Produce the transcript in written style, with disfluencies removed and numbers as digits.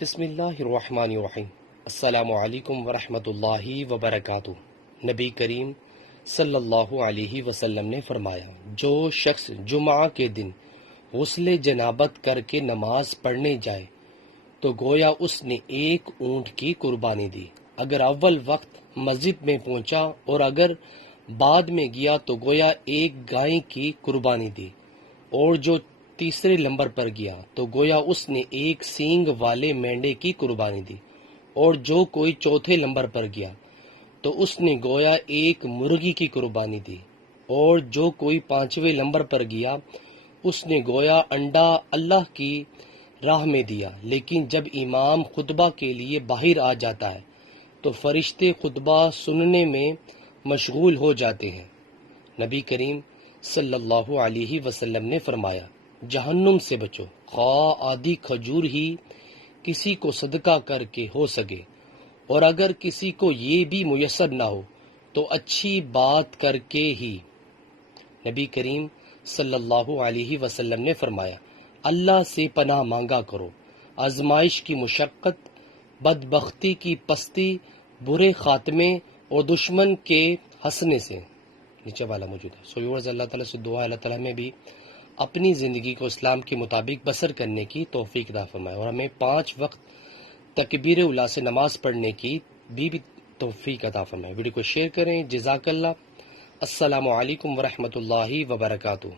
بسم اللہ الرحمن الرحیم۔ السلام علیکم ورحمۃ اللہ وبرکاتہ۔ نبی کریم صلی اللہ علیہ وسلم نے فرمایا، جو شخص جمعہ کے دن غسل جنابت کر کے نماز پڑھنے جائے تو گویا اس نے ایک اونٹ کی قربانی دی۔ اگر اول وقت مسجد میں پہنچا اور اگر بعد میں گیا تو گویا ایک گائے کی قربانی دی، اور جو تیسرے نمبر پر گیا تو گویا اس نے ایک سینگ والے مینڈے کی قربانی دی، اور جو کوئی چوتھے نمبر پر گیا تو اس نے گویا ایک مرغی کی قربانی دی، اور جو کوئی پانچویں نمبر پر گیا اس نے گویا انڈا اللہ کی راہ میں دیا۔ لیکن جب امام خطبہ کے لیے باہر آ جاتا ہے تو فرشتے خطبہ سننے میں مشغول ہو جاتے ہیں۔ نبی کریم صلی اللہ علیہ وسلم نے فرمایا، جہنم سے بچو، خواہ آدھی کھجور ہی کسی کو صدقہ کر کے ہو سکے، اور اگر کسی کو یہ بھی میسر نہ ہو تو اچھی بات کر کے ہی۔ نبی کریم صلی اللہ علیہ وسلم نے فرمایا، اللہ سے پناہ مانگا کرو آزمائش کی مشقت، بدبختی کی پستی، برے خاتمے اور دشمن کے ہنسنے سے۔ نیچے والا موجود ہے۔ سو ویورز، اللہ تعالیٰ سے دعا ہے اللہ تعالیٰ میں بھی اپنی زندگی کو اسلام کے مطابق بسر کرنے کی توفیق عطا فرمائے، اور ہمیں 5 وقت تکبیر اولیٰ سے نماز پڑھنے کی بھی توفیق عطا فرمائے۔ ویڈیو کو شیئر کریں۔ جزاک اللہ۔ السلام علیکم ورحمۃ اللہ وبرکاتہ۔